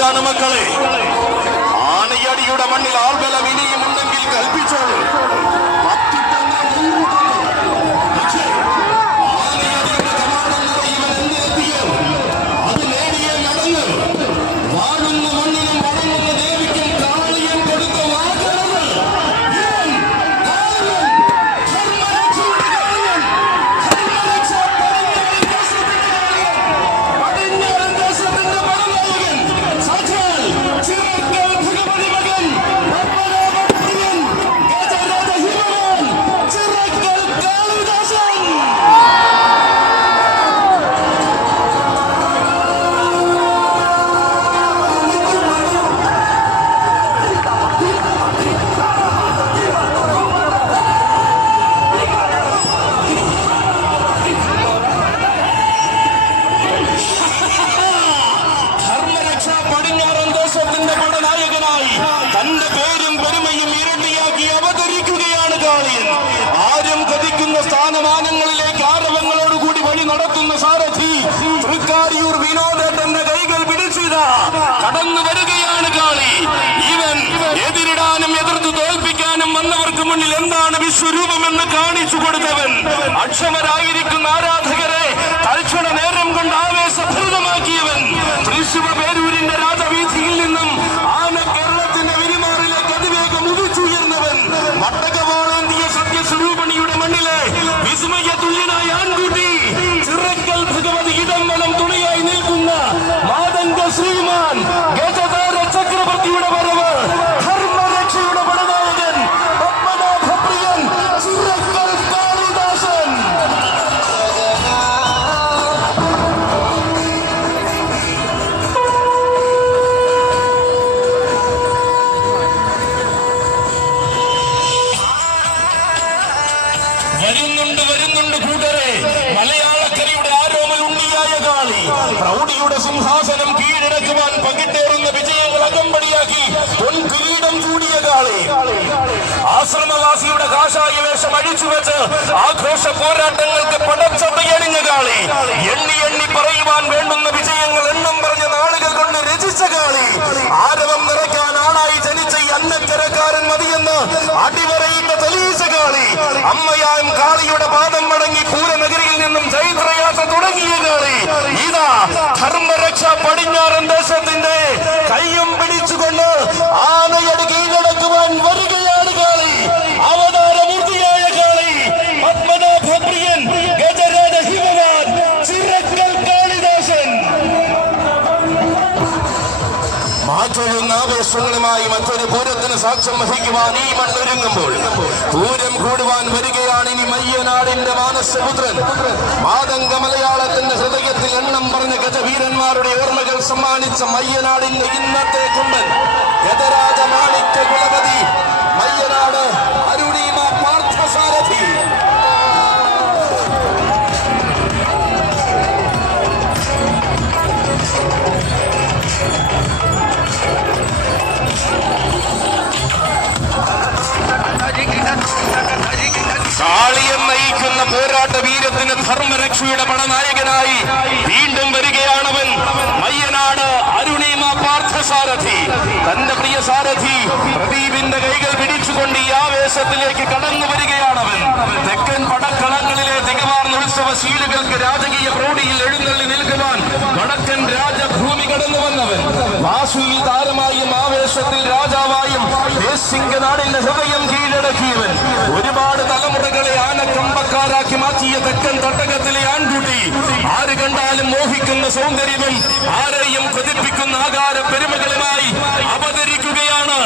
ആനയാണ് മക്കളെ. ആനയടിയുടെ മണ്ണിൽ ആൾബലം ഇനിയുമുണ്ടെങ്കിൽ കൽപ്പിച്ചോളൂ. തന്റെ പേരും പെരുമയും ഇരട്ടിയാക്കി അവതരിക്കുകയാണ് കാളിയൻ. ആരും കതിക്കുന്ന സ്ഥാനമാനങ്ങളിലേക്ക് ആരവങ്ങളോടുകൂടി വഴി നടത്തുന്ന സാരഥി തൃക്കാരിയൂർ വിനോദേട്ടന്റെ കൈകൾ പിടിച്ചിതാ കടന്നു വരികയാണ് കാളി. ഇവൻ എതിരിടാനും എതിർത്ത് തോൽപ്പിക്കാനും വന്നവർക്ക് മുന്നിൽ എന്താണ് വിശ്വരൂപമെന്ന് കാണിച്ചു കൊടുത്തവൻ. അക്ഷമരായിരിക്കുന്ന ആരാധകരെ തൽക്ഷണ നേരം കൊണ്ട് ആവേശഭരിതമാക്കിയവൻ. തൃശ്ശൂർ പേരൂരിന്റെ രാജവീഥിയിൽ നിന്നും വട്ടകവാളേന്തിയ സത്യസ്വരൂപണിയുടെ മണ്ണിലെ വിസ്മയ തുല്യനായ ആൺകുട്ടി ചിറക്കൽ ഭഗവതി ഇടംവലം തുണയായി നിൽക്കുന്ന മാതംഗ ശ്രീമാൻ ഗജധാര ചക്രവർത്തിയുടെ വരവ്. ധർമ്മരക്ഷയുടെ പടനായകൻ പത്മനാഭപ്രിയൻ ചിറക്കൽ കാളിദാസൻ. വരുന്നുണ്ട് കൂട്ടരെ, മലയാളക്കരയുടെ ആരോമൽ ഉണ്ണിയായ കാളി പ്രൗഢിയുടെ സിംഹാസനം കീഴടക്കുവാൻ പകിട്ടേറുന്ന വിജയങ്ങൾ അകമ്പടിയാക്കി പൊൻകിരീടം ചൂടിയ കാളി. ആശ്രമവാസിയുടെ കാഷായ വേഷം അഴിച്ചുവെച്ച് ആഘോഷ പോരാട്ടങ്ങൾക്ക് പടച്ചതയണിഞ്ഞ കാളി. എണ്ണി എണ്ണി പറയുവാൻ വേണ്ടുന്ന വിജയങ്ങൾ എണ്ണം പറഞ്ഞ നാളുകൾ കൊണ്ട് രചിച്ച കാളി. ആരവം നിറയ്ക്കാൻ ആണായി ജനിച്ച ഈ അന്നക്കരക്കാരൻ മതിയെന്ന് അടിവരയിട്ട് തെളിയിച്ച കാളി. അമ്മയായും കാളിയുടെ പാദം മടങ്ങി പൂരനഗരിയിൽ നിന്നും ചൈത്രയാത്ര തുടങ്ങിയ കാളി. ഇതാ ധർമ്മരക്ഷ പടിഞ്ഞാറൻ ദേശത്തിന്റെ കയ്യും പിടിച്ചുകൊണ്ട് ആനയടി കീഴടക്കുവാൻ വരികയാണ് കാളി. അവതാരമൂർത്തിയായ കാളി പത്മനാഭപ്രിയൻ ഗജരാജ ഹിമവാൻ ചിറക്കൽ കാളിദാസൻ. മാറ്റൊഴുന്ന ആവേശങ്ങളുമായി മറ്റൊരു പൂരത്തിന് സാക്ഷ്യം വഹിക്കുവാൻ ഈ മണ്ണൊരുങ്ങുമ്പോൾ പൂരം കൂടുവാൻ വരികയാണ് ഇനി മയ്യനാടിന്റെ മാനസപുത്രൻ. മാതംഗ മലയാളത്തിന്റെ ഹൃദയത്തിൽ എണ്ണം പറഞ്ഞ ഗജവീരന്മാരുടെ ഓർമ്മകൾ സമ്മാനിച്ച മയ്യനാടിന്റെ ഇന്നത്തെ കുമ്പൻ ഗജരാജ മാണിക്യ കുലപതി മയ്യനാട് അരുണീമ പാർത്ഥസാരഥി. കാളിയം നയിക്കുന്ന പോരാട്ട വീരത്തിന് ധർമ്മരക്ഷയുടെ പടനായകനായി വീണ്ടും വരികയാണവൻ. മയ്യനാട് അരുണീമ പാർത്ഥസാരഥി. തന്റെ പ്രിയ സാരഥി പ്രദീപിന്റെ കൈകൾ പിടിച്ചുകൊണ്ട് ഈ ആവേശത്തിലേക്ക് കടന്നു വരികയാണവൻ. തെക്കൻ പടക്കളങ്ങളിലെ തികവാർന്ന ഉത്സവശീലുകൾക്ക് രാജകീയ പ്രൗഢിയിൽ എഴുന്നള്ളി നിൽക്കുവാൻ വടക്കൻ രാജഭൂമി കടന്നു വന്നവൻ. വാസുവിൽ താരമായും ആവേശത്തിൽ രാജാവായും ദേശിംഗനാടിന്റെ ഹൃദയം കീഴടക്കിയവൻ. ഒരുപാട് തലമുറകളെ ആനക്കമ്പക്കാരാക്കി മാറ്റിയ തെക്കൻ തട്ടകത്തിലെ ആൺകുട്ടി. ആര് കണ്ടാലും മോഹിക്കുന്ന സൗന്ദര്യവും ആരെയും കൊതിപ്പിക്കുന്ന ആകാര പെരുമകളുമായി അവതരിക്കുകയാണ്.